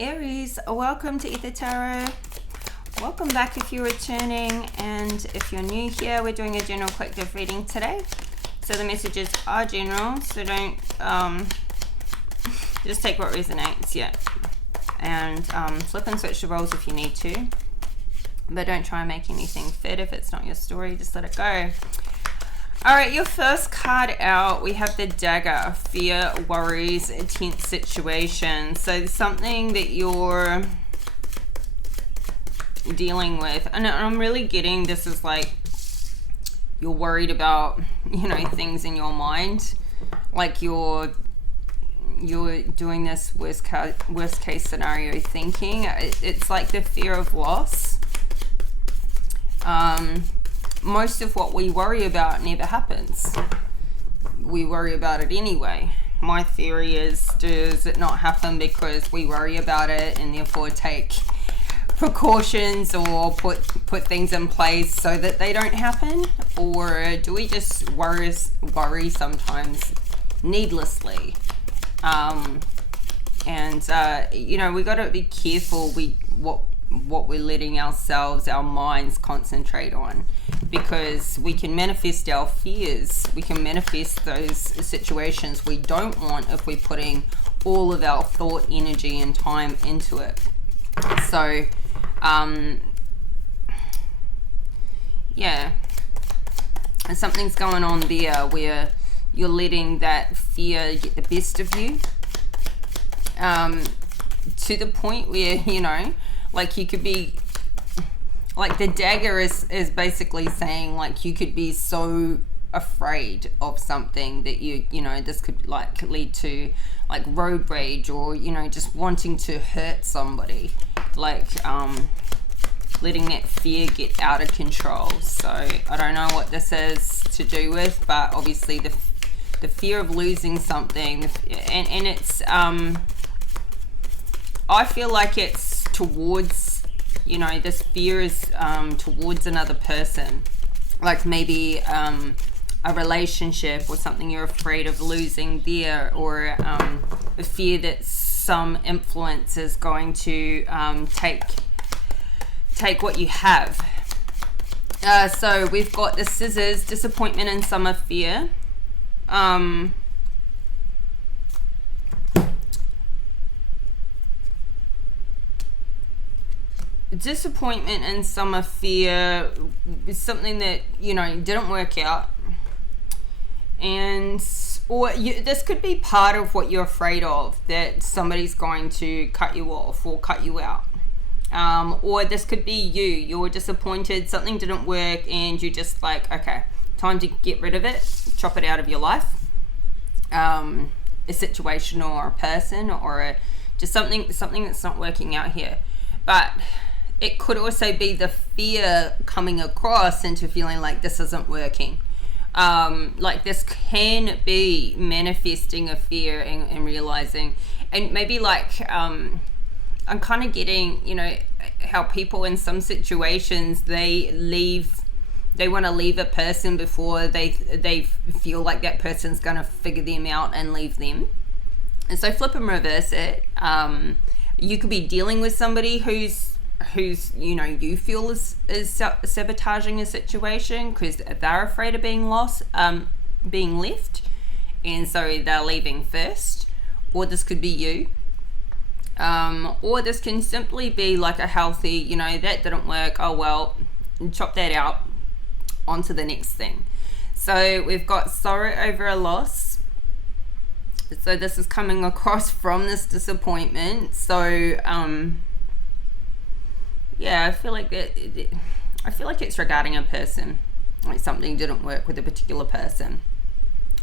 Aries, welcome to Ether Tarot. Welcome back if you're returning, and if you're new here, we're doing a general collective reading today. So the messages are general, so don't just take what resonates, and flip and switch the roles if you need to, but don't try and make anything fit. If it's not your story, just let it go. All right, your first card out, we have the Dagger, fear, worries, a tense situation. So something that you're dealing with, and I'm really getting this is like you're worried about, things in your mind, like you're doing this worst case scenario thinking. It's like the fear of loss. Most of what we worry about never happens. We worry about it anyway. My theory is, does it not happen because we worry about it and therefore take precautions or put things in place so that they don't happen? Or do we just worry sometimes needlessly? We got to be careful what we're letting our minds concentrate on, because we can manifest our fears, we can manifest those situations we don't want if we're putting all of our thought, energy and time into it. So something's going on there where you're letting that fear get the best of you, to the point where like you could be, like the dagger is basically saying, like, you could be so afraid of something that this could like lead to like road rage, or just wanting to hurt somebody, like letting that fear get out of control. So I don't know what this is to do with, but obviously the fear of losing something, and it's I feel like it's towards, this fear is towards another person, like maybe a relationship or something you're afraid of losing there, or the fear that some influence is going to take what you have. So we've got the Scissors, disappointment and summer fear. Disappointment and summer fear is something that didn't work out, and this could be part of what you're afraid of, that somebody's going to cut you off or cut you out, or this could be you're disappointed, something didn't work, and you're just like, okay, time to get rid of it, chop it out of your life, a situation or a person, or just something that's not working out here. But it could also be the fear coming across into feeling like this isn't working. Like this can be manifesting a fear and realizing, and maybe like I'm kind of getting, how people in some situations they want to leave a person before they feel like that person's going to figure them out and leave them. And so flip and reverse it. You could be dealing with somebody who's you feel is sabotaging a situation because they're afraid of being left, and so they're leaving first. Or this could be you, or this can simply be like a healthy, that didn't work, oh well, chop that out, on to the next thing. So we've got sorrow over a loss. So this is coming across from this disappointment. So I feel like it's regarding a person, like something didn't work with a particular person,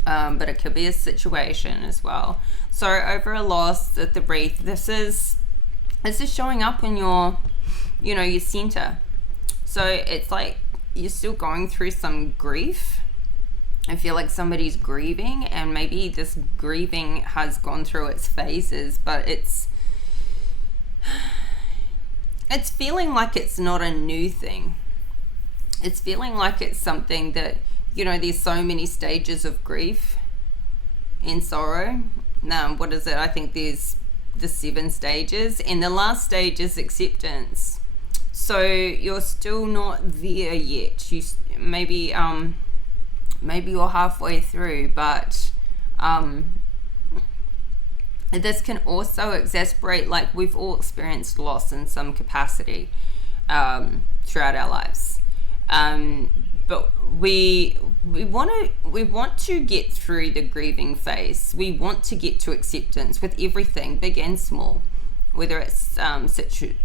but it could be a situation as well. So over a loss at the wreath, this is showing up in your your center. So it's like you're still going through some grief. I feel like somebody's grieving, and maybe this grieving has gone through its phases, but it's feeling like it's not a new thing. It's feeling like it's something that, there's so many stages of grief and sorrow. What is it? I think there's the 7 stages, and the last stage is acceptance. So you're still not there yet. You maybe you're halfway through, but this can also exasperate, like we've all experienced loss in some capacity throughout our lives. But we want to get through the grieving phase. We want to get to acceptance with everything, big and small, whether it's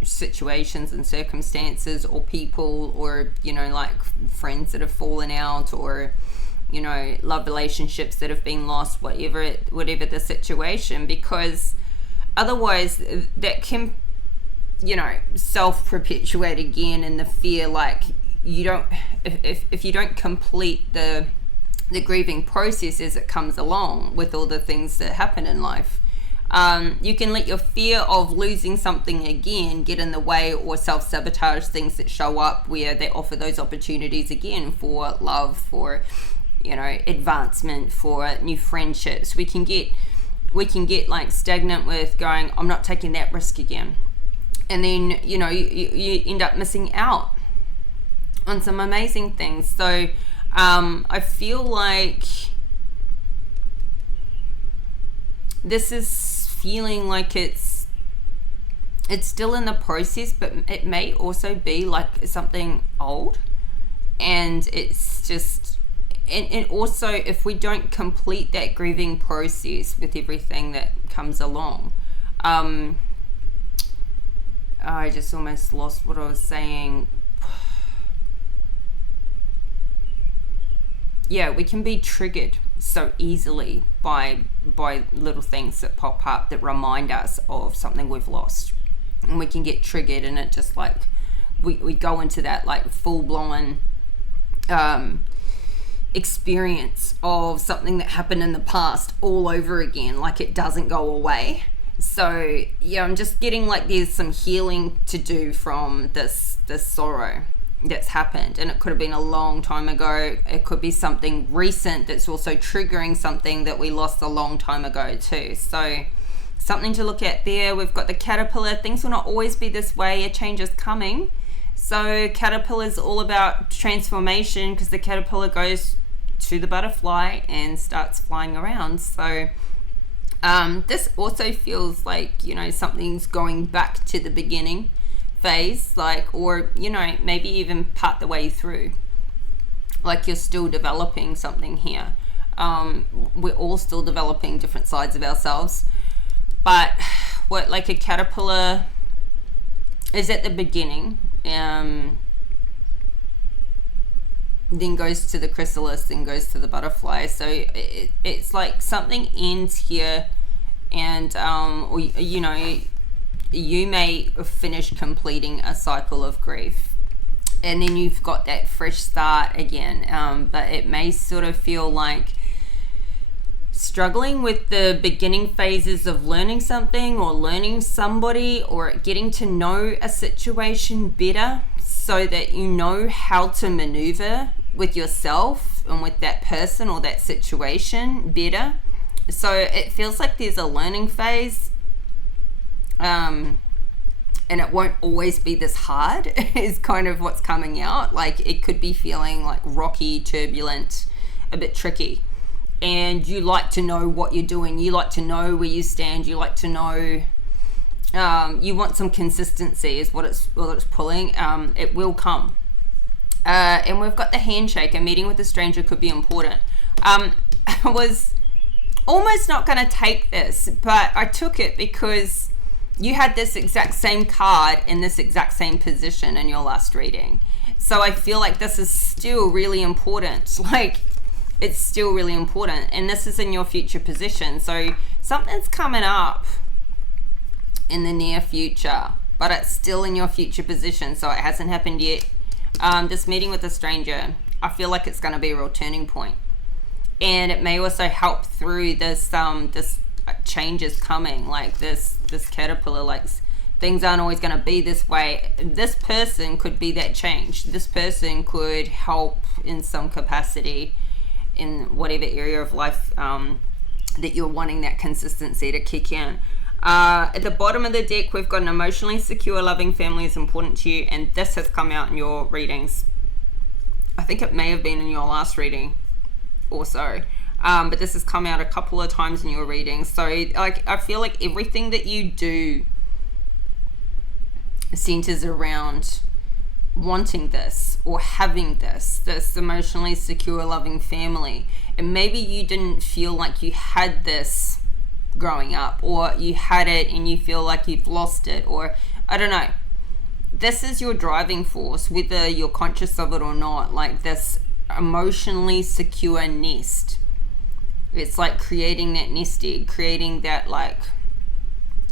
situations and circumstances, or people, or like friends that have fallen out, or love relationships that have been lost, whatever the situation, because otherwise that can self-perpetuate again in the fear, like if you don't complete the grieving process as it comes along with all the things that happen in life, you can let your fear of losing something again get in the way, or self-sabotage things that show up where they offer those opportunities again for love, for advancement, for new friendships. We can get like stagnant with going, I'm not taking that risk again, and then you end up missing out on some amazing things. So I feel like this is feeling like it's still in the process, but it may also be like something old, and it's just and also if we don't complete that grieving process with everything that comes along, I just almost lost what I was saying. Yeah, we can be triggered so easily by little things that pop up that remind us of something we've lost, and we can get triggered, and it just like we go into that like full-blown experience of something that happened in the past all over again, like it doesn't go away. So yeah, I'm just getting like there's some healing to do from this sorrow that's happened, and it could have been a long time ago. It could be something recent that's also triggering something that we lost a long time ago too. So something to look at there. We've got the caterpillar. Things will not always be this way. A change is coming. So caterpillar is all about transformation, because the caterpillar goes to the butterfly and starts flying around. So this also feels like something's going back to the beginning phase, like, or maybe even part the way through, like you're still developing something here. We're all still developing different sides of ourselves, but what like a caterpillar is at the beginning, then goes to the chrysalis, then goes to the butterfly. So it's like something ends here, and or you may finish completing a cycle of grief, and then you've got that fresh start again. But it may sort of feel like struggling with the beginning phases of learning something, or learning somebody, or getting to know a situation better, so that you know how to maneuver with yourself and with that person or that situation better. So it feels like there's a learning phase. And it won't always be this hard is kind of what's coming out. Like it could be feeling like rocky, turbulent, a bit tricky, and you like to know what you're doing, you like to know where you stand, you like to know, you want some consistency is what it's pulling. It will come. And we've got the handshake. A meeting with a stranger could be important. I was almost not going to take this, but I took it because you had this exact same card in this exact same position in your last reading. So I feel like this is still really important. Like it's still really important, and this is in your future position. So something's coming up in the near future, but it's still in your future position. So it hasn't happened yet. This meeting with a stranger, I feel like it's going to be a real turning point, and it may also help through this this changes coming, like this caterpillar, like things aren't always going to be this way. This person could be that change. This person could help in some capacity in whatever area of life that you're wanting that consistency to kick in. At the bottom of the deck, we've got an emotionally secure, loving family is important to you, and this has come out in your readings. I think it may have been in your last reading also, but this has come out a couple of times in your readings. So like, I feel like everything that you do centers around wanting this or having this emotionally secure, loving family. And maybe you didn't feel like you had this growing up, or you had it and you feel like you've lost it, or I don't know. This is your driving force, whether you're conscious of it or not. Like this emotionally secure nest. It's like creating that nest egg, creating that like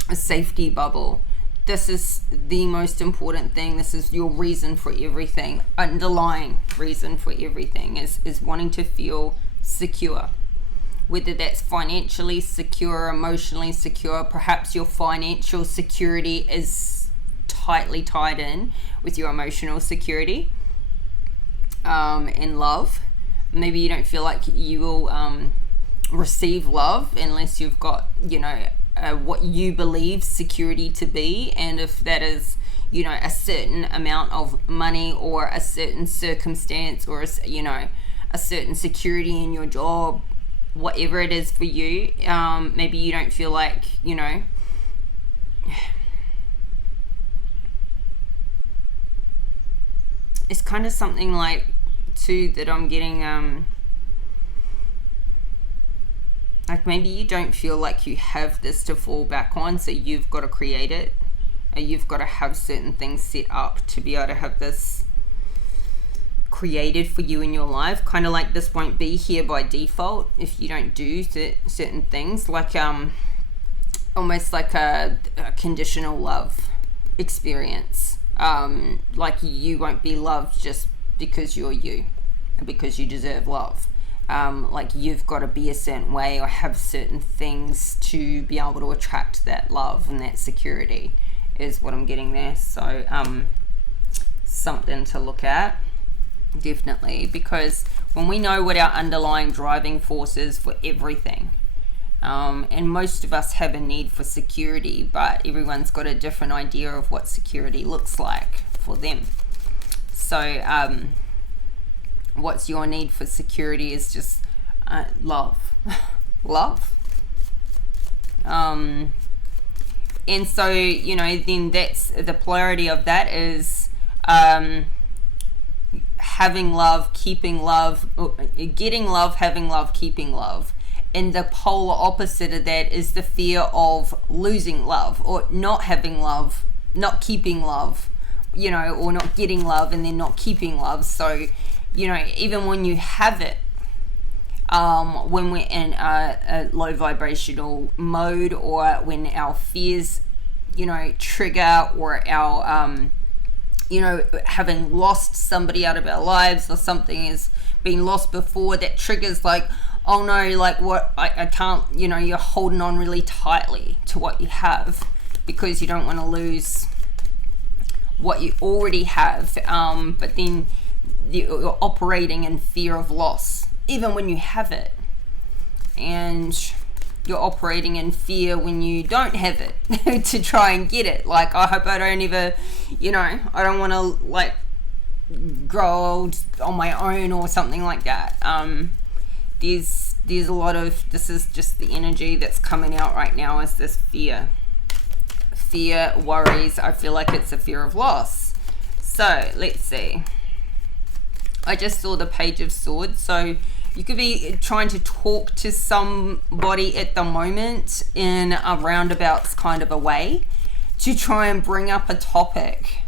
a safety bubble. This is the most important thing. This is your reason for everything. Underlying reason for everything is wanting to feel secure. Whether that's financially secure, emotionally secure, perhaps your financial security is tightly tied in with your emotional security and love. Maybe you don't feel like you will receive love unless you've got, what you believe security to be, and if that is, a certain amount of money or a certain circumstance or a certain security in your job, whatever it is for you. Maybe you don't feel like, it's kind of something like too that I'm getting, like maybe you don't feel like you have this to fall back on, so you've got to create it, or you've got to have certain things set up to be able to have this created for you in your life. Kind of like this won't be here by default if you don't do certain things, like almost like a conditional love experience. Like you won't be loved just because you're you, because you deserve love. Like you've got to be a certain way or have certain things to be able to attract that love and that security is what I'm getting there. So something to look at, definitely, because when we know what our underlying driving force is for everything, and most of us have a need for security, but everyone's got a different idea of what security looks like for them. So what's your need for security is just love. Love. And so, then that's the polarity of that is having love, keeping love, getting love, having love, keeping love. And the polar opposite of that is the fear of losing love, or not having love, not keeping love, or not getting love and then not keeping love. So, even when you have it, when we're in a low vibrational mode, or when our fears, trigger, or our, having lost somebody out of our lives, or something has been lost before, that triggers like, oh no, like what, I can't, you're holding on really tightly to what you have because you don't want to lose what you already have, but then you're operating in fear of loss even when you have it, and you're operating in fear when you don't have it to try and get it. Like, I hope I don't ever, I don't want to like grow old on my own or something like that. There's a lot of, this is just the energy that's coming out right now, is this fear, worries. I feel like it's a fear of loss. So let's see, I just saw the Page of Swords. So you could be trying to talk to somebody at the moment in a roundabouts kind of a way to try and bring up a topic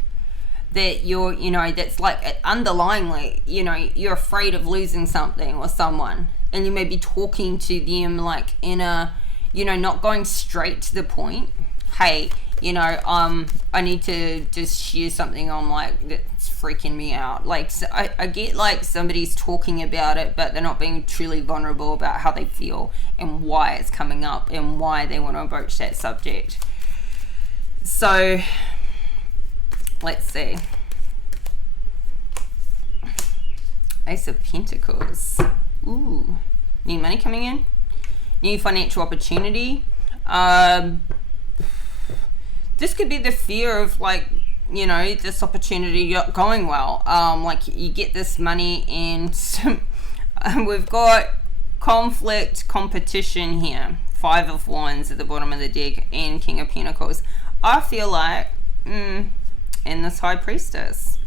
that you're, that's like underlyingly, you're afraid of losing something or someone, and you may be talking to them like in a, not going straight to the point. Hey, I need to just share something on like that's freaking me out. Like, so I get like somebody's talking about it, but they're not being truly vulnerable about how they feel and why it's coming up and why they want to approach that subject. So let's see. Ace of Pentacles. Ooh, new money coming in, new financial opportunity. this could be the fear of like, you know, this opportunity going well. Like you get this money and we've got conflict, competition here. 5 of Wands at the bottom of the deck and King of Pentacles. I feel like, and this High Priestess.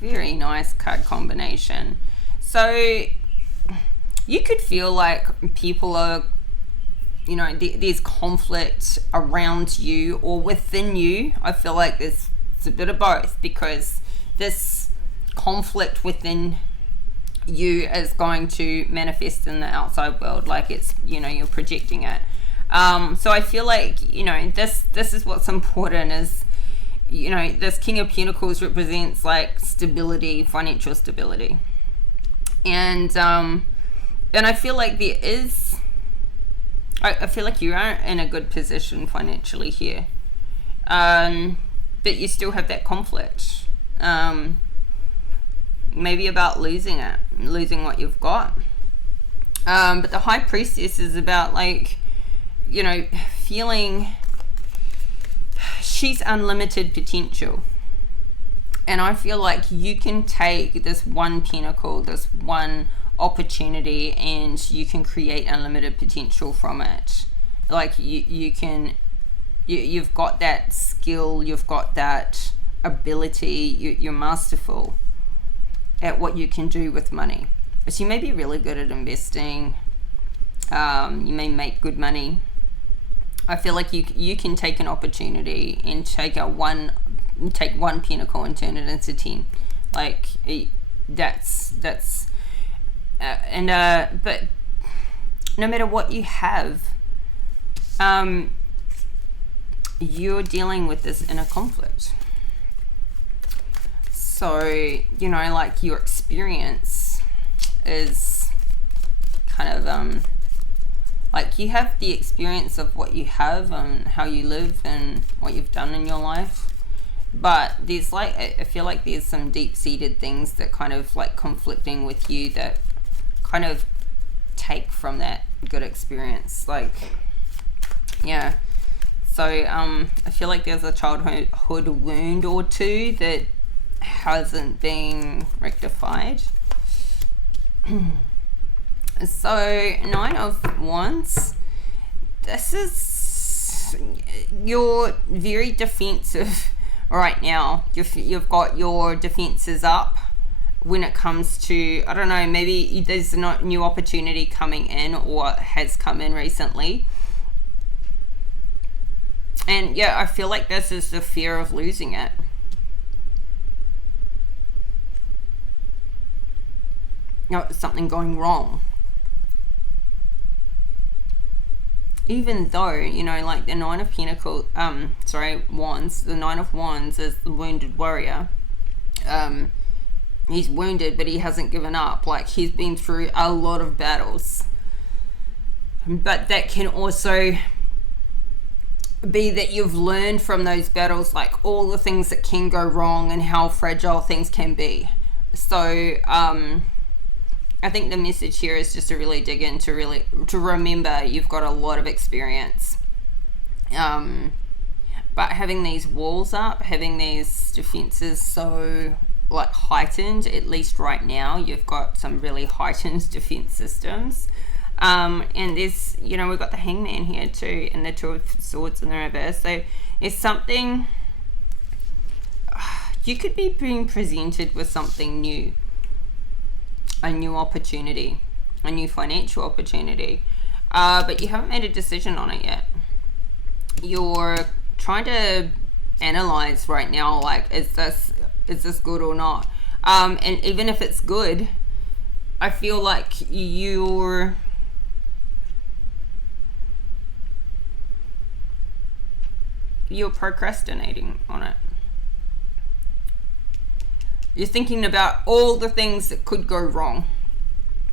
Very nice card combination. So you could feel like people are, you know, there's conflict around you or within you. I feel like it's a bit of both, because this conflict within you is going to manifest in the outside world, like it's, you know, you're projecting it. So I feel like, you know, this is what's important is, you know, this King of Pentacles represents like stability, financial stability, and I feel like there is, I feel like you are in a good position financially here, but you still have that conflict, maybe about losing what you've got, but the High Priestess is about like, you know, feeling she's unlimited potential, and I feel like you can take this one pentacle, this one opportunity, and you can create unlimited potential from it. Like you've got that skill, you've got that ability, you're masterful at what you can do with money. So you may be really good at investing, you may make good money. I feel like you can take an opportunity and take one pentacle and turn it into 10. Like that's but no matter what you have, you're dealing with this inner conflict. So, you know, like your experience is kind of like you have the experience of what you have and how you live and what you've done in your life, but there's like, I feel like there's some deep-seated things that kind of like conflicting with you that kind of take from that good experience. Like, yeah, so I feel like there's a childhood wound or two that hasn't been rectified. So 9 of Wands, this is, you're very defensive right now. You've got your defenses up when it comes to, I don't know, maybe there's a new opportunity coming in or has come in recently, and yeah, I feel like this is the fear of losing it. You know, something going wrong. Even though, you know, like the 9 of Pentacles, Wands, the 9 of Wands is the wounded warrior. He's wounded, but he hasn't given up. Like, he's been through a lot of battles. But that can also be that you've learned from those battles, like all the things that can go wrong and how fragile things can be. So, I think the message here is just to really dig in, to remember you've got a lot of experience. But having these walls up, having these defenses so like heightened, at least right now, you've got some really heightened defense systems. And there's, you know, we've got the Hangman here too, and the 2 of Swords in the reverse. So it's something, you could be being presented with something new. A new opportunity, a new financial opportunity, but you haven't made a decision on it yet. You're trying to analyze right now, like, is this good or not? And even if it's good, I feel like you're procrastinating on it. You're thinking about all the things that could go wrong.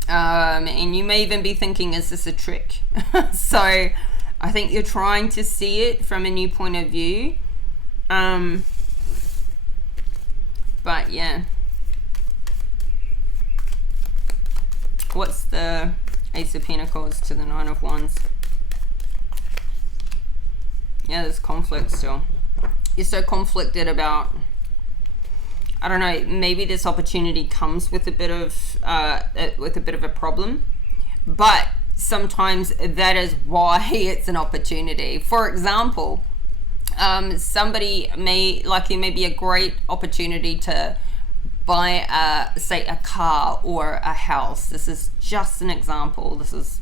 And you may even be thinking, is this a trick? So I think you're trying to see it from a new point of view. But yeah. What's the Ace of Pentacles to the 9 of Wands? Yeah, there's conflict still. You're so conflicted about, I don't know, maybe this opportunity comes with a bit of a problem, but sometimes that is why it's an opportunity. For example, somebody may, like, there may be a great opportunity to buy say a car or a house. This is just an example. This is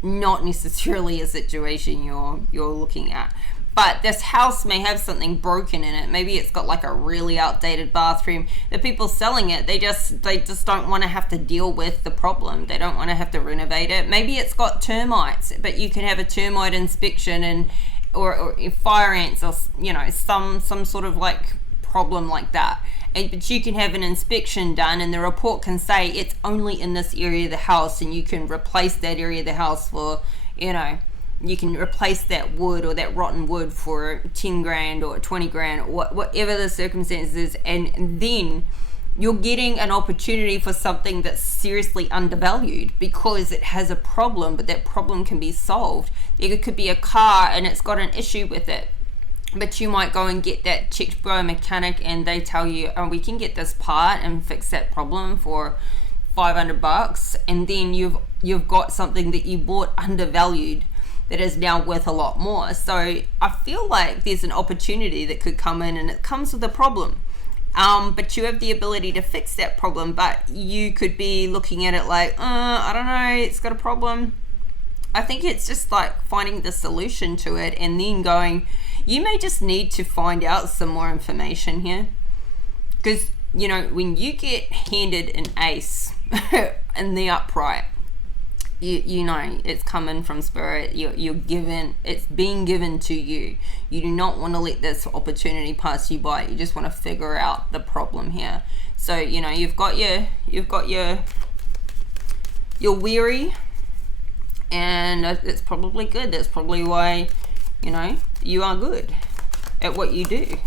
not necessarily a situation you're looking at. But this house may have something broken in it. Maybe it's got like a really outdated bathroom. The people selling it, they just don't want to have to deal with the problem. They don't want to have to renovate it. Maybe it's got termites, but you can have a termite inspection and or fire ants, or some sort of like problem like that. But you can have an inspection done, and the report can say it's only in this area of the house, and you can replace that area of the house for, you can replace that wood or that rotten wood for 10 grand or 20 grand, or whatever the circumstances is. And then you're getting an opportunity for something that's seriously undervalued because it has a problem, but that problem can be solved. There could be a car and it's got an issue with it, but you might go and get that checked by a mechanic, and they tell you, oh, we can get this part and fix that problem for $500, and then you've got something that you bought undervalued that is now worth a lot more. So I feel like there's an opportunity that could come in, and it comes with a problem, but you have the ability to fix that problem. But you could be looking at it like, I don't know, it's got a problem. I think it's just like finding the solution to it and then going, you may just need to find out some more information here. Because, when you get handed an ace in the upright, you know it's coming from spirit. You're given, it's being given to you. You do not want to let this opportunity pass you by. You just want to figure out the problem here. So you've got your weary, and it's probably good. That's probably why you are good at what you do,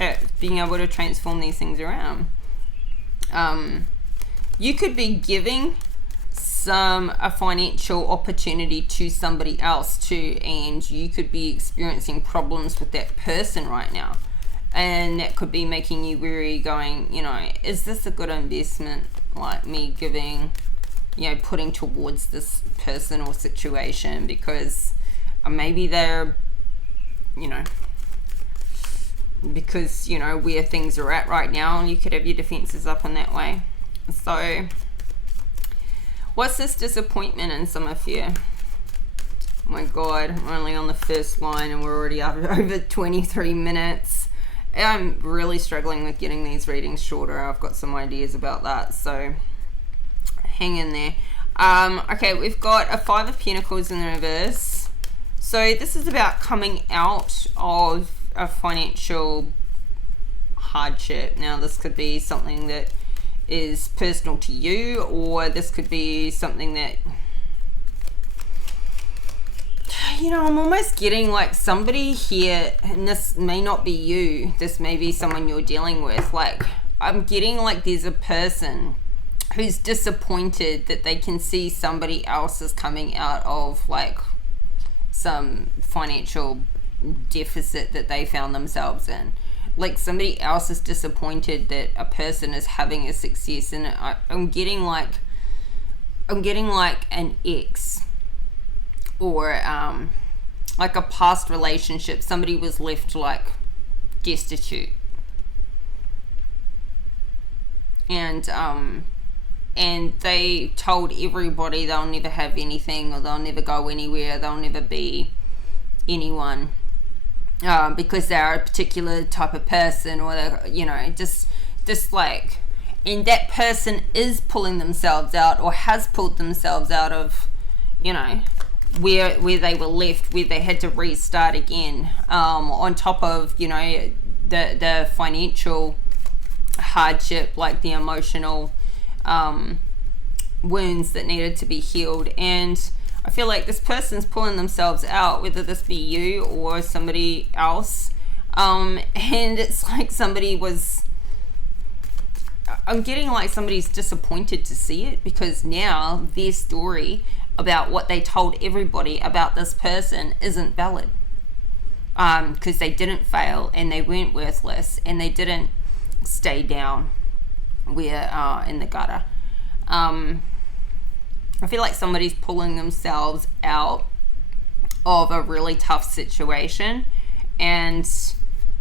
at being able to transform these things around. You could be giving a financial opportunity to somebody else too, and you could be experiencing problems with that person right now, and that could be making you weary, going, is this a good investment, like me giving, putting towards this person or situation, because maybe they're because where things are at right now, and you could have your defenses up in that way. So what's this disappointment in some of you? Oh my god, I'm only on the first line and we're already up over 23 minutes. I'm really struggling with getting these readings shorter. I've got some ideas about that, so hang in there. Okay, we've got a 5 of Pentacles in the reverse. So this is about coming out of a financial hardship. Now this could be something that is personal to you, or this could be something that I'm almost getting like somebody here, and this may not be you, this may be someone you're dealing with. Like, I'm getting like there's a person who's disappointed that they can see somebody else is coming out of like some financial deficit that they found themselves in. Like, somebody else is disappointed that a person is having a success, and I'm getting like an ex, or like a past relationship. Somebody was left like destitute, and they told everybody they'll never have anything, or they'll never go anywhere, they'll never be anyone. Because they're a particular type of person, or they're, just like, and that person is pulling themselves out, or has pulled themselves out of, where they were left, where they had to restart again, on top of, the financial hardship, like the emotional wounds that needed to be healed. And I feel like this person's pulling themselves out, whether this be you or somebody else. And it's like I'm getting like somebody's disappointed to see it, because now their story about what they told everybody about this person isn't valid. because they didn't fail and they weren't worthless and they didn't stay down where in the gutter. I feel like somebody's pulling themselves out of a really tough situation, and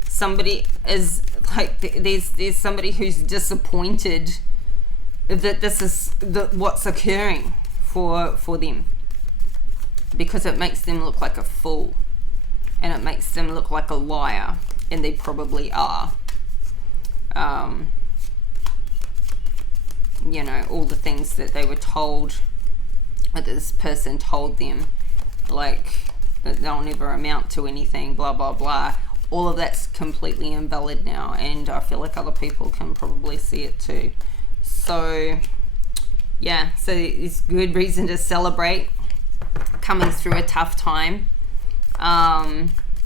somebody is like, there's somebody who's disappointed that this is what's occurring for them, because it makes them look like a fool and it makes them look like a liar, and they probably are. You know, all the things that they were told, that this person told them, like that they'll never amount to anything, blah blah blah, all of that's completely invalid now, and I feel like other people can probably see it too. So yeah, so it's good reason to celebrate coming through a tough time.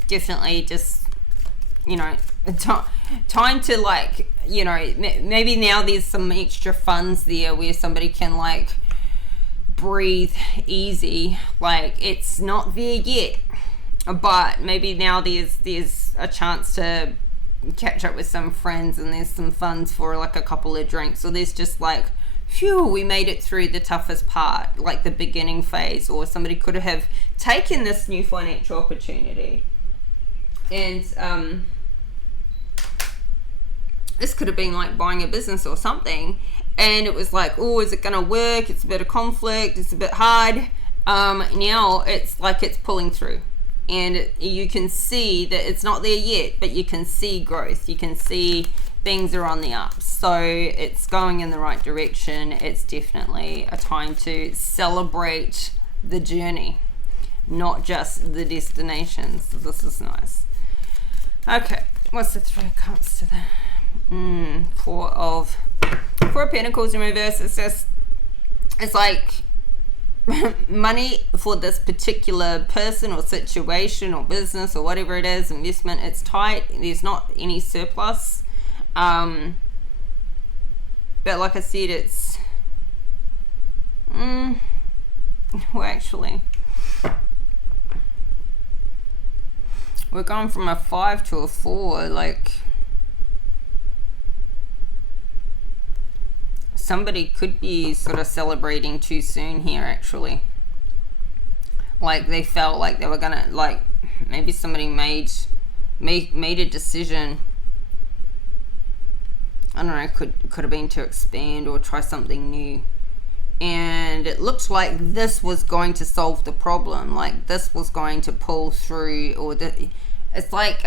Definitely just, you know, time to, like, you know, maybe now there's some extra funds there where somebody can like breathe easy. Like, it's not there yet, but maybe now there's a chance to catch up with some friends and there's some funds for like a couple of drinks, or there's just like, phew, we made it through the toughest part, like the beginning phase, or somebody could have taken this new financial opportunity, and this could have been like buying a business or something, and it was like, oh, is it gonna work? It's a bit of conflict, it's a bit hard. Now it's like it's pulling through, and you can see that it's not there yet, but you can see growth, you can see things are on the up, so it's going in the right direction. It's definitely a time to celebrate the journey, not just the destination. So this is nice. Okay, what's the three of cups to the Four of Pentacles in reverse? It's just, it's like money for this particular person or situation or business or whatever it is, investment, it's tight, there's not any surplus. But like I said, it's well, actually, we're going from a 5 to a 4. Like, somebody could be sort of celebrating too soon here, actually. Like, they felt like they were gonna, like, maybe somebody made a decision, I don't know, could have been to expand or try something new, and it looked like this was going to solve the problem, like this was going to pull through, or it's like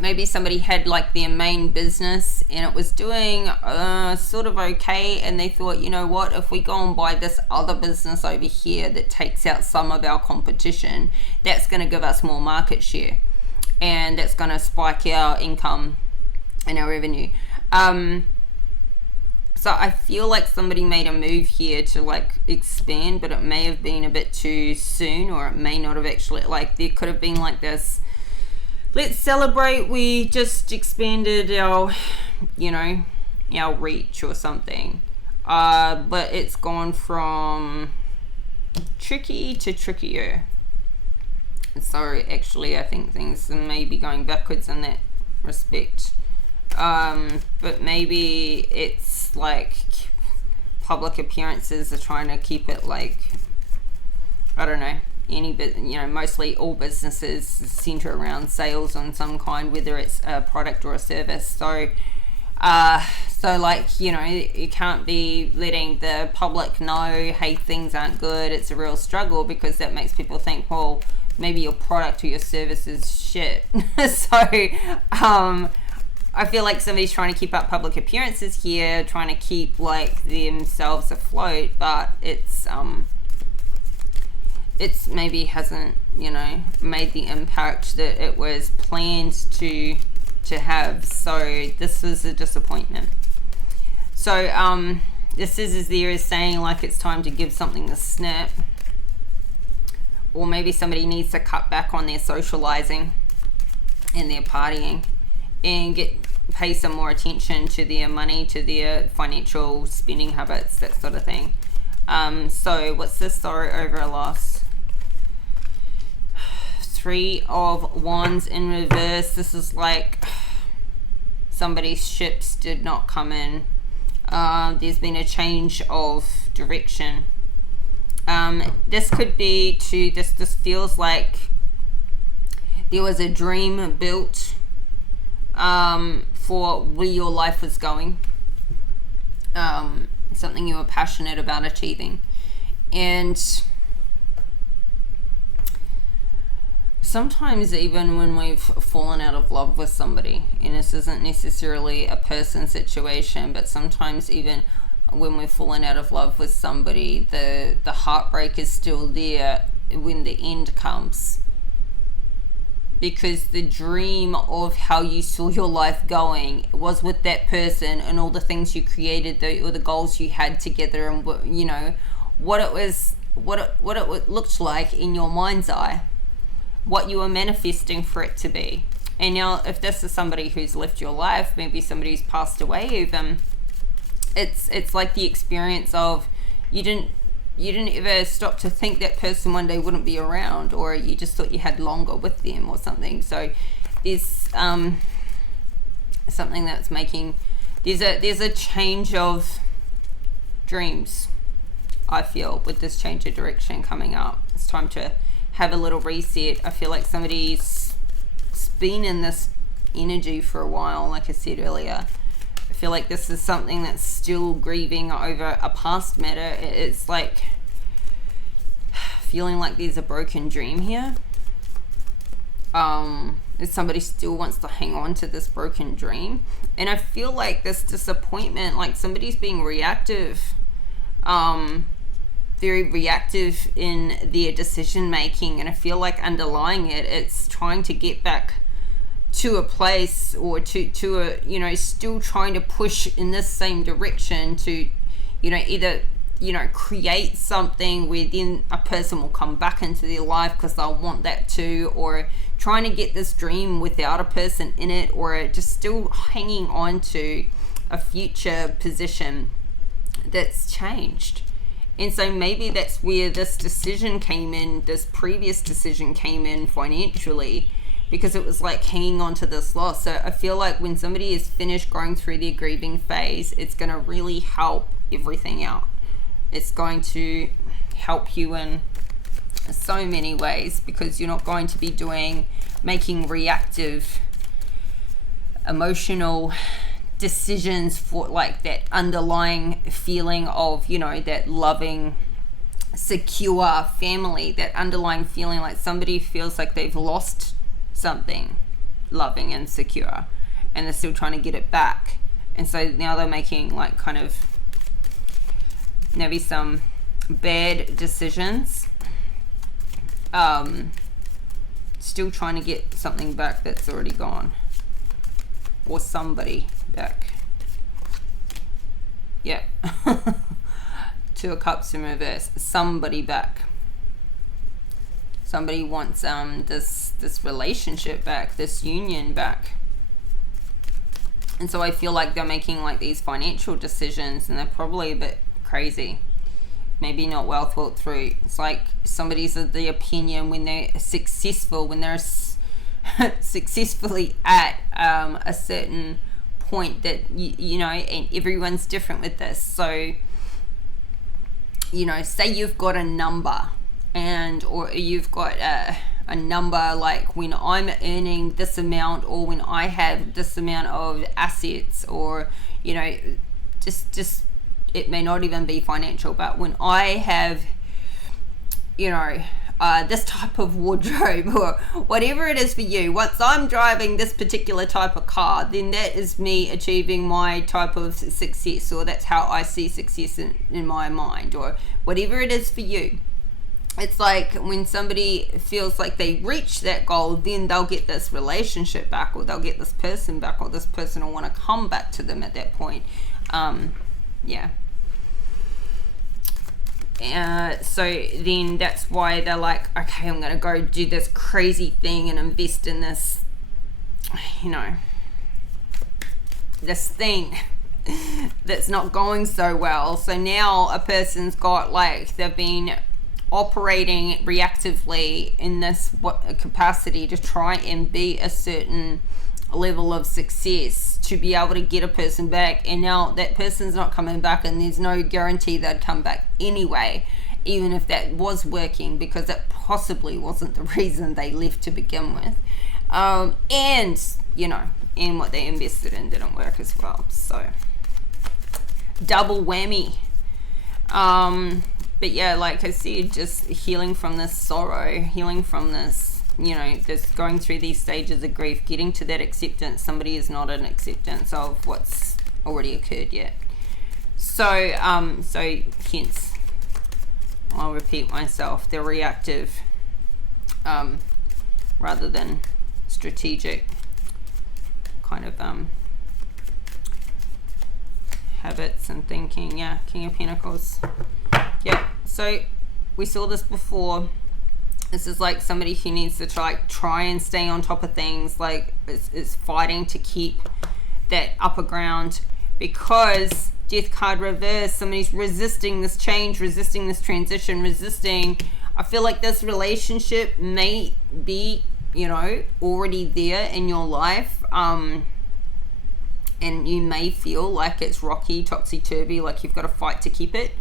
maybe somebody had like their main business and it was doing sort of okay, and they thought, you know what, if we go and buy this other business over here that takes out some of our competition, that's going to give us more market share, and that's going to spike our income and our revenue. So I feel like somebody made a move here to like expand, but it may have been a bit too soon, or it may not have actually, like there could have been like this, let's celebrate, we just expanded our, you know, our reach or something, but it's gone from tricky to trickier. So actually I think things may be going backwards in that respect. But maybe it's like public appearances are trying to keep it like, I don't know, mostly all businesses center around sales on some kind, whether it's a product or a service. So like, you know, you can't be letting the public know, hey, things aren't good, it's a real struggle, because that makes people think, well, maybe your product or your service is shit. So I feel like somebody's trying to keep up public appearances here, trying to keep like themselves afloat, but it's maybe hasn't, you know, made the impact that it was planned to have. So this was a disappointment. So the scissors there is saying like it's time to give something a snap, or maybe somebody needs to cut back on their socializing and their partying, and pay some more attention to their money, to their financial spending habits, that sort of thing. So what's this? Sorrow over a loss. Three of Wands in reverse. This is like somebody's ships did not come in. There's been a change of direction. This could be this feels like there was a dream built for where your life was going. Something you were passionate about achieving. And sometimes even when we've fallen out of love with somebody, and this isn't necessarily a person situation, but sometimes even when we've fallen out of love with somebody, the heartbreak is still there when the end comes. Because the dream of how you saw your life going was with that person, and all the things you created, or the goals you had together, and you know what it was, what it looked like in your mind's eye, what you were manifesting for it to be. And now, if this is somebody who's left your life, maybe somebody who's passed away, even it's like the experience of you didn't ever stop to think that person one day wouldn't be around, or you just thought you had longer with them or something. So there's something that's making there's a change of dreams, I feel, with this change of direction coming up. It's time to have a little reset. I feel like somebody's been in this energy for a while, like I said earlier. I feel like this is something that's still grieving over a past matter. It's like feeling like there's a broken dream here. Somebody still wants to hang on to this broken dream. And I feel like this disappointment, like somebody's being reactive, very reactive in their decision making. And I feel like underlying it, it's trying to get back to a place, or to a, you know, still trying to push in this same direction to, you know, either, you know, create something where then a person will come back into their life because they'll want that too, or trying to get this dream without a person in it, or just still hanging on to a future position that's changed. And so maybe that's where this decision came in, this previous decision came in financially, because it was like hanging on to this loss. So I feel like when somebody is finished going through their grieving phase, it's going to really help everything out. It's going to help you in so many ways, because you're not going to be making reactive emotional decisions for like that underlying feeling of, you know, that loving, secure family, that underlying feeling like somebody feels like they've lost something loving and secure, and they're still trying to get it back. And so now they're making like kind of maybe some bad decisions, still trying to get something back that's already gone, or somebody back. Yeah. Two of Cups in reverse, somebody back. Somebody wants this relationship back, this union back. And so I feel like they're making like these financial decisions, and they're probably a bit crazy, maybe not well thought through. It's like somebody's of the opinion when they're successful, when they're successfully at a certain point, that you know, and everyone's different with this. So, you know, say you've got a number, or you've got a number like when I'm earning this amount, or when I have this amount of assets, or, you know, just it may not even be financial, but when I have, you know, this type of wardrobe, or whatever it is for you, once I'm driving this particular type of car, then that is me achieving my type of success, or that's how I see success in my mind, or whatever it is for you. It's like when somebody feels like they reach that goal, then they'll get this relationship back, or they'll get this person back, or this person will want to come back to them at that point. Yeah. So then that's why they're like, okay, I'm going to go do this crazy thing and invest in this, you know, this thing that's not going so well. So now a person's got like, they've been operating reactively in this capacity to try and be a certain level of success to be able to get a person back, and now that person's not coming back, and there's no guarantee they'd come back anyway, even if that was working, because that possibly wasn't the reason they left to begin with. And and what they invested in didn't work as well. So double whammy. But yeah, like I said, just healing from this sorrow, healing from this, just going through these stages of grief, getting to that acceptance. Somebody is not an acceptance of what's already occurred yet. So hence, I'll repeat myself, they're reactive rather than strategic kind of habits and thinking. Yeah, King of Pentacles. Yeah, so we saw this before. This is like somebody who needs to try and stay on top of things, like is fighting to keep that upper ground, because Death card reverse, somebody's resisting this change, resisting this transition, resisting. I feel like this relationship may be, already there in your life, and you may feel like it's rocky, topsy-turvy, like you've got to fight to keep it.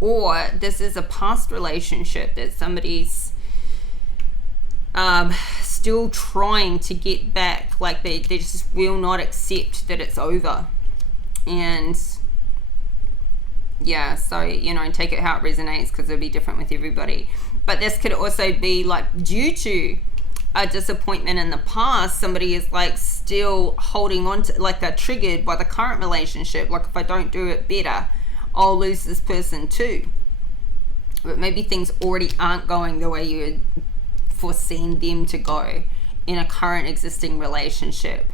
Or this is a past relationship that somebody's still trying to get back, like they just will not accept that it's over. And yeah, so take it how it resonates, because it'll be different with everybody. But this could also be like due to a disappointment in the past. Somebody is like still holding on to, like they're triggered by the current relationship, like if I don't do it better, I'll lose this person too. But maybe things already aren't going the way you had foreseen them to go in a current existing relationship,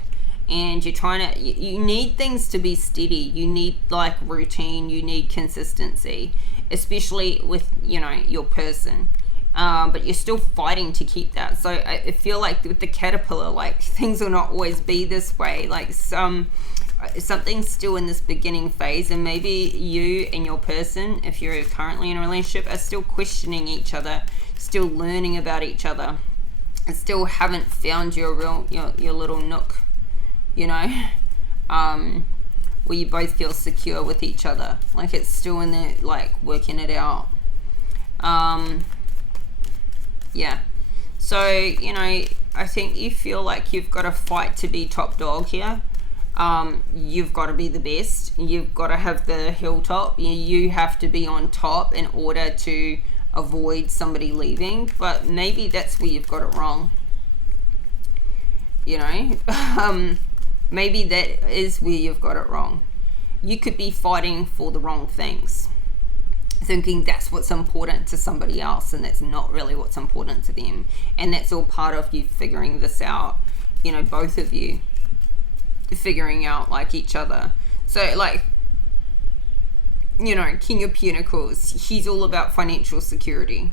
and you're trying to, you need things to be steady, you need like routine, you need consistency, especially with your person, but you're still fighting to keep that. So I feel like with the caterpillar, like things will not always be this way, like something's still in this beginning phase, and maybe you and your person, if you're currently in a relationship, are still questioning each other, still learning about each other, and still haven't found your little nook, where you both feel secure with each other. Like it's still in there, like working it out. Yeah. So, I think you feel like you've got to fight to be top dog here. You've got to be the best. You've got to have the hilltop. You have to be on top in order to avoid somebody leaving. But maybe that's where you've got it wrong. Maybe that is where you've got it wrong. You could be fighting for the wrong things, thinking that's what's important to somebody else, and that's not really what's important to them. And that's all part of you figuring this out, both of you figuring out like each other. So like, King of Pentacles, he's all about financial security.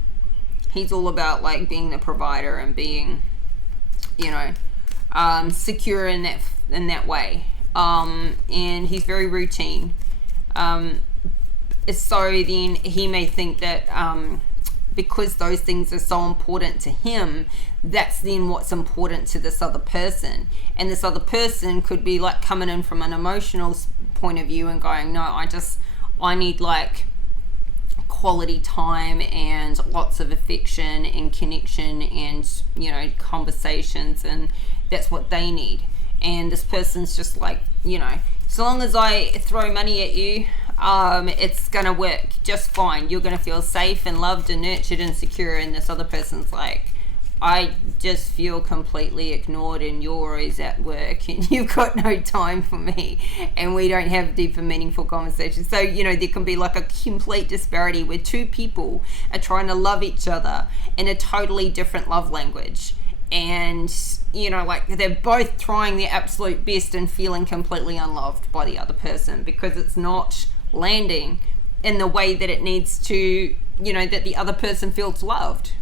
He's all about like being the provider and being, secure in that way. And he's very routine. So then he may think that because those things are so important to him, that's then what's important to this other person. And this other person could be like coming in from an emotional point of view and going, no, I need like quality time and lots of affection and connection and conversations, and that's what they need. And this person's just like, so long as I throw money at you, it's gonna work just fine. You're gonna feel safe and loved and nurtured and secure. And this other person's like, I just feel completely ignored, and you're always at work and you've got no time for me, and we don't have deep and meaningful conversations. So there can be like a complete disparity where two people are trying to love each other in a totally different love language, and like they're both trying their absolute best and feeling completely unloved by the other person, because it's not landing in the way that it needs to, that the other person feels loved.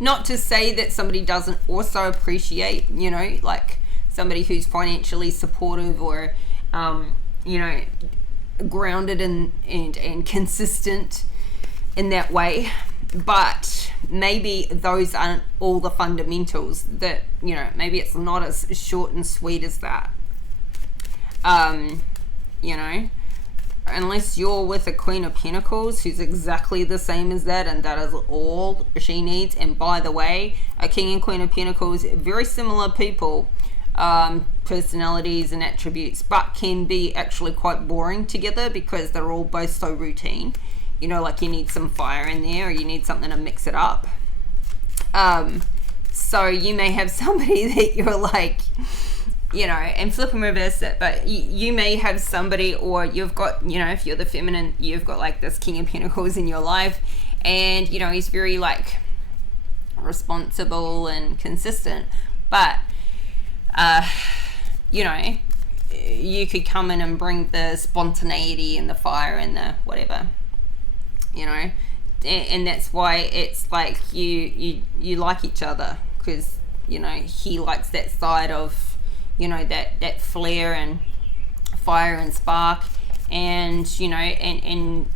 Not to say that somebody doesn't also appreciate, like somebody who's financially supportive or, grounded and consistent. in that way. But maybe those aren't all the fundamentals that, you know, maybe it's not as short and sweet as that. You know, unless you're with a Queen of Pentacles who's exactly the same as that, and that is all she needs. And by the way, a King and Queen of Pentacles, very similar people, personalities and attributes, but can be actually quite boring together because they're all both so routine. You know, like you need some fire in there, or you need something to mix it up. So you may have somebody that you're like, you know, and flip and reverse it, but you may have somebody, or you've got, you know, if you're the feminine, you've got like this King of Pentacles in your life, and, you know, he's very like responsible and consistent, but, you know, you could come in and bring the spontaneity and the fire and the whatever, you know, and that's why it's like you like each other, because, you know, he likes that side of, you know, that flare and fire and spark, and, you know, and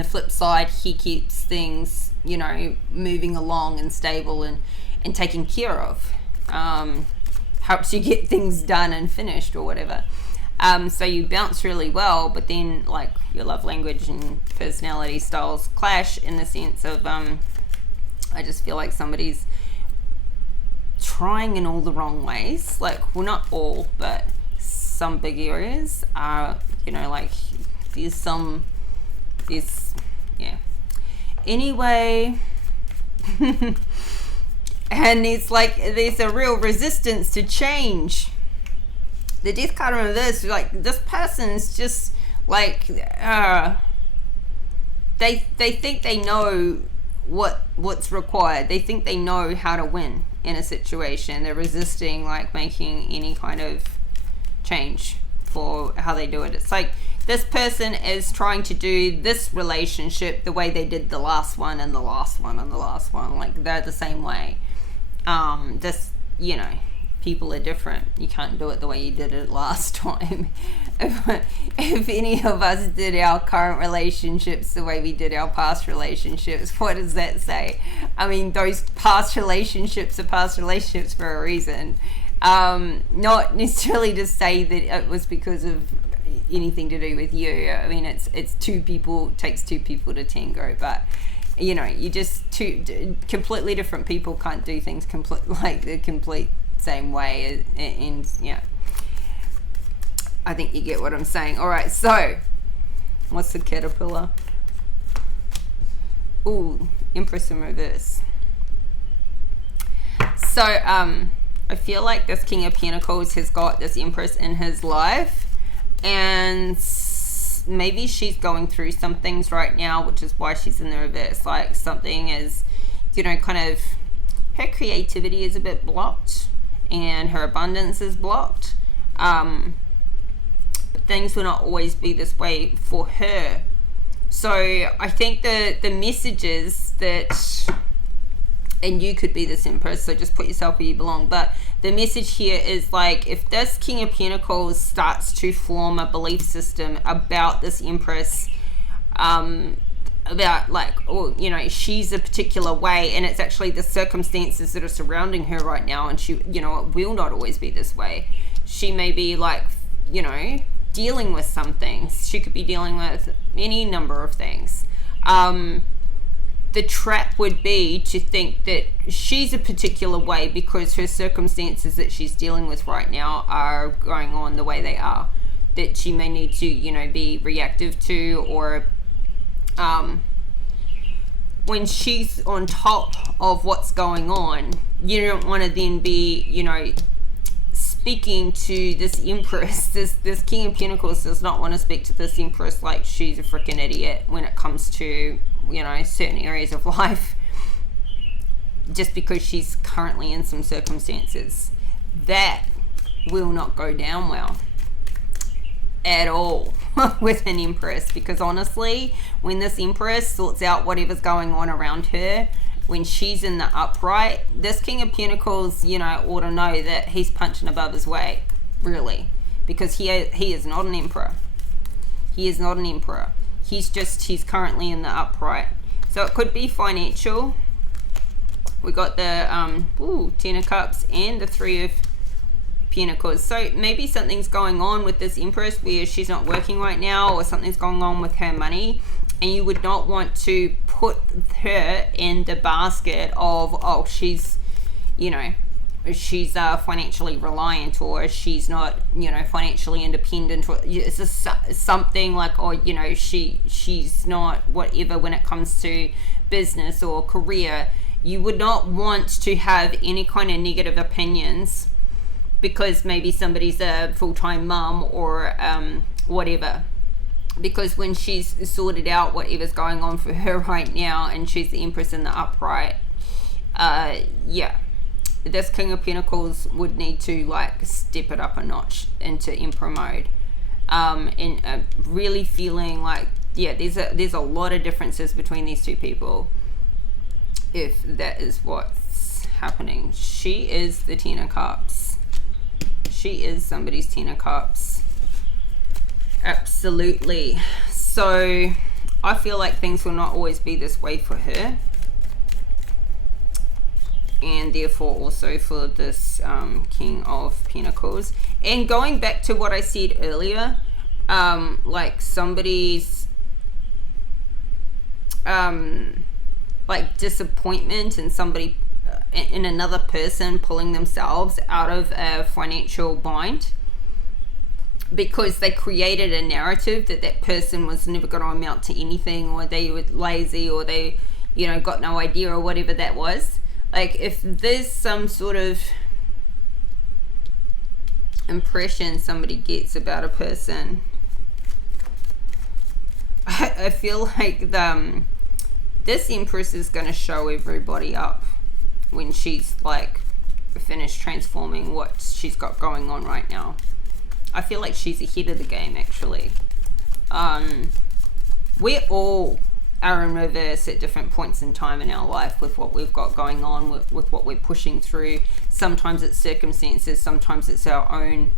the flip side, he keeps things, you know, moving along and stable and taken care of, helps you get things done and finished or whatever. So you bounce really well, but then like your love language and personality styles clash in the sense of I just feel like somebody's trying in all the wrong ways. Like, well, not all, but some big areas are, you know, like there's yeah, anyway. And it's like there's a real resistance to change. The death card in reverse, like this person's just like they think they know what's required. They think they know how to win in a situation. They're resisting like making any kind of change for how they do it. It's like this person is trying to do this relationship the way they did the last one and the last one and the last one. Like they're the same way. This, you know, people are different. You can't do it the way you did it last time. If any of us did our current relationships the way we did our past relationships, what does that say? I mean, those past relationships are past relationships for a reason. Not necessarily to say that it was because of anything to do with you. I mean, it's two people, takes two people to tango, but you know, you just two completely different people can't do things like the complete same way, and yeah, I think you get what I'm saying. All right, so what's the caterpillar? Ooh, Empress in reverse. So I feel like this King of Pentacles has got this Empress in his life, and maybe she's going through some things right now, which is why she's in the reverse. Like something is, you know, kind of, her creativity is a bit blocked and her abundance is blocked. But things will not always be this way for her. So I think the messages that, and you could be this Empress, so just put yourself where you belong, but the message here is like, if this King of Pentacles starts to form a belief system about this Empress, about like, oh, you know, she's a particular way, and it's actually the circumstances that are surrounding her right now, and she, you know, it will not always be this way. She may be like, you know, dealing with some things. She could be dealing with any number of things. The trap would be to think that she's a particular way because her circumstances that she's dealing with right now are going on the way they are, that she may need to, you know, be reactive to, or when she's on top of what's going on, you don't want to then be, you know, speaking to this Empress. This King of Pentacles does not want to speak to this Empress like she's a freaking idiot when it comes to, you know, certain areas of life, just because she's currently in some circumstances. That will not go down well at all with an Empress, because honestly, when this Empress sorts out whatever's going on around her, when she's in the upright, this King of Pentacles, you know, ought to know that he's punching above his weight, really, because he is not an emperor. He is not an emperor. He's currently in the upright. So it could be financial. We got the Ten of Cups and the Three of Pentacles. So maybe something's going on with this Empress where she's not working right now, or something's going on with her money, and you would not want to put her in the basket of, oh, she's, you know, she's financially reliant, or she's not, you know, financially independent, or it's just something like, or, you know, she's not whatever when it comes to business or career. You would not want to have any kind of negative opinions because maybe somebody's a full-time mum or whatever. Because when she's sorted out whatever's going on for her right now, and she's the Empress in the upright, yeah, this King of Pentacles would need to like step it up a notch into Emperor mode, and really feeling like, yeah, there's a lot of differences between these two people, if that is what's happening. She is the Ten of Cups. She is somebody's Ten of Cups. Absolutely. So I feel like things will not always be this way for her, and therefore also for this King of Pentacles. And going back to what I said earlier, like somebody's like disappointment and somebody in another person pulling themselves out of a financial bind because they created a narrative that that person was never going to amount to anything, or they were lazy, or they, you know, got no idea, or whatever that was. Like, if there's some sort of impression somebody gets about a person, I feel like this Empress is going to show everybody up when she's like finished transforming what she's got going on right now. I feel like she's ahead of the game, actually. We all are in reverse at different points in time in our life with what we've got going on, with what we're pushing through. Sometimes it's circumstances, sometimes it's our own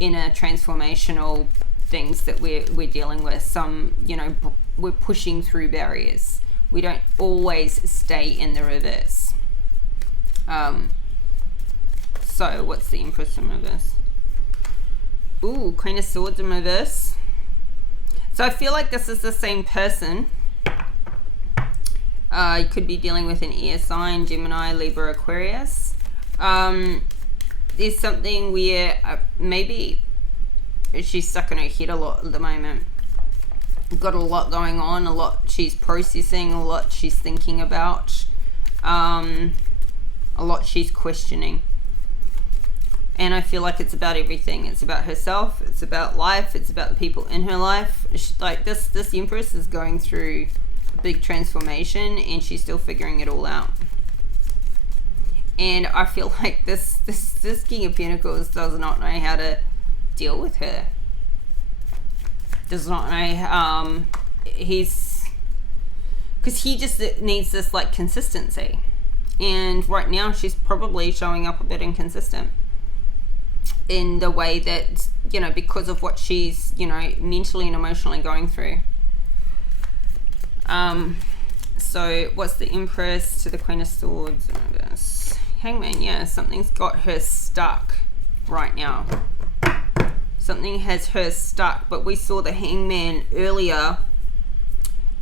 inner transformational things that we're dealing with. Some, you know, we're pushing through barriers. We don't always stay in the reverse. So what's the Empress in reverse? Ooh, Queen of Swords in reverse. So I feel like this is the same person. You could be dealing with an air sign, Gemini, Libra, Aquarius. There's something where maybe she's stuck in her head a lot at the moment. Got a lot going on, a lot she's processing, a lot she's thinking about, a lot she's questioning. And I feel like it's about everything. It's about herself, it's about life, it's about the people in her life. Like this Empress is going through a big transformation, and she's still figuring it all out. And I feel like this King of Pentacles does not know how to deal with her. Does not know. Because he just needs this like consistency, and right now she's probably showing up a bit inconsistent in the way that, you know, because of what she's, you know, mentally and emotionally going through. So what's the Empress to the Queen of Swords? Hangman. Yeah, something's got her stuck right now. Something has her stuck. But we saw the Hangman earlier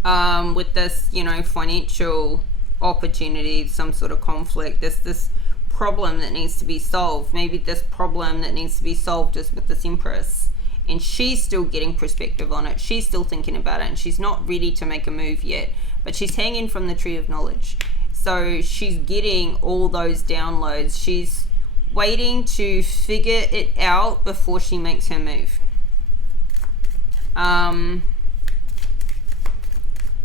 with this, you know, financial opportunity, some sort of conflict. This problem that needs to be solved. Maybe this problem that needs to be solved is with this Empress, and she's still getting perspective on it. She's still thinking about it, and she's not ready to make a move yet, but she's hanging from the tree of knowledge. So she's getting all those downloads. She's waiting to figure it out before she makes her move.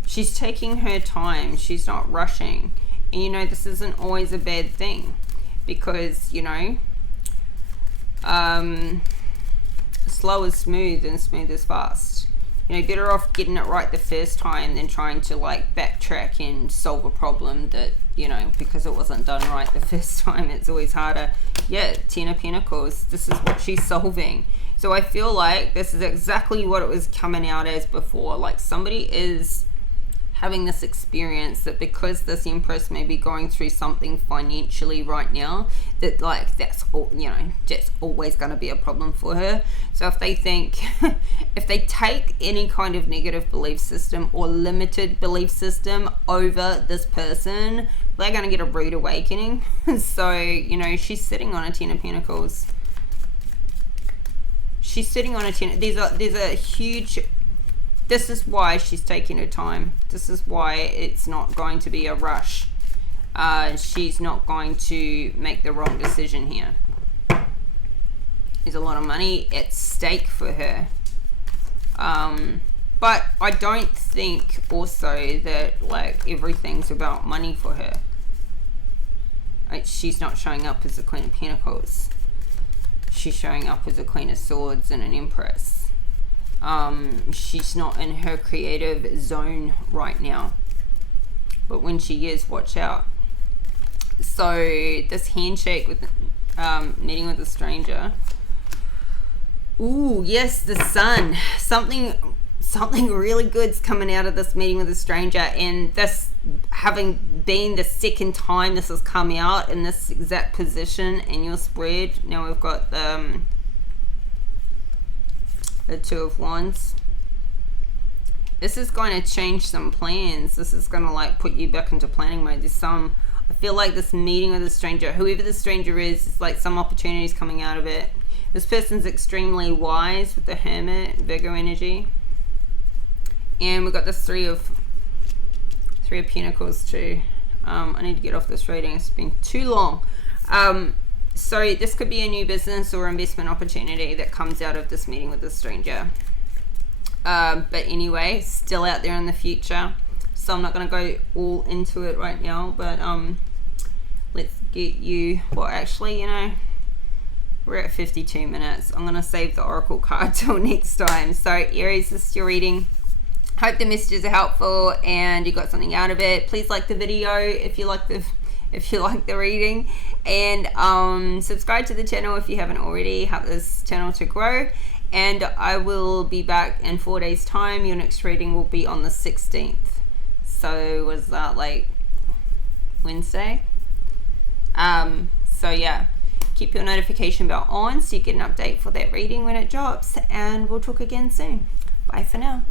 She's taking her time. She's not rushing. And you know, this isn't always a bad thing, because, you know, slow is smooth and smooth is fast. You know, better off getting it right the first time than trying to like backtrack and solve a problem that, you know, because it wasn't done right the first time, it's always harder. Yeah, Ten of Pentacles, this is what she's solving. So I feel like this is exactly what it was coming out as before. Like somebody has having this experience that because this Empress may be going through something financially right now, that like that's all, you know, just always going to be a problem for her. So if they think if they take any kind of negative belief system or limited belief system over this person, they're going to get a rude awakening. So, you know, she's sitting on a 10 of Pentacles. She's sitting on a 10. There's a huge, this is why she's taking her time. This is why it's not going to be a rush. She's not going to make the wrong decision here. There's a lot of money at stake for her. But I don't think also that like everything's about money for her. She's not showing up as the Queen of Pentacles. She's showing up as a Queen of Swords and an Empress. She's not in her creative zone right now. But when she is, watch out. So this handshake with meeting with a stranger. Ooh, yes, the Sun. Something really good's coming out of this meeting with a stranger, and this having been the second time this has come out in this exact position in your spread. Now we've got the Two of Wands. This is going to change some plans. This is going to like put you back into planning mode. There's some, I feel like this meeting with a stranger, whoever the stranger is, it's like some opportunities coming out of it. This person's extremely wise with the Hermit, Virgo energy. And we've got this Three of Pentacles too. I need to get off this reading. It's been too long. So this could be a new business or investment opportunity that comes out of this meeting with the stranger. But anyway, still out there in the future. So I'm not going to go all into it right now. But let's get you... Well, actually, you know, we're at 52 minutes. I'm going to save the Oracle card till next time. So Aries, this is your reading. Hope the messages are helpful and you got something out of it. Please like the video if you like the reading, and subscribe to the channel if you haven't already. Help this channel to grow, and I will be back in 4 days time. Your next reading will be on the 16th. So was that like Wednesday? So yeah, keep your notification bell on so you get an update for that reading when it drops, and we'll talk again soon. Bye for now.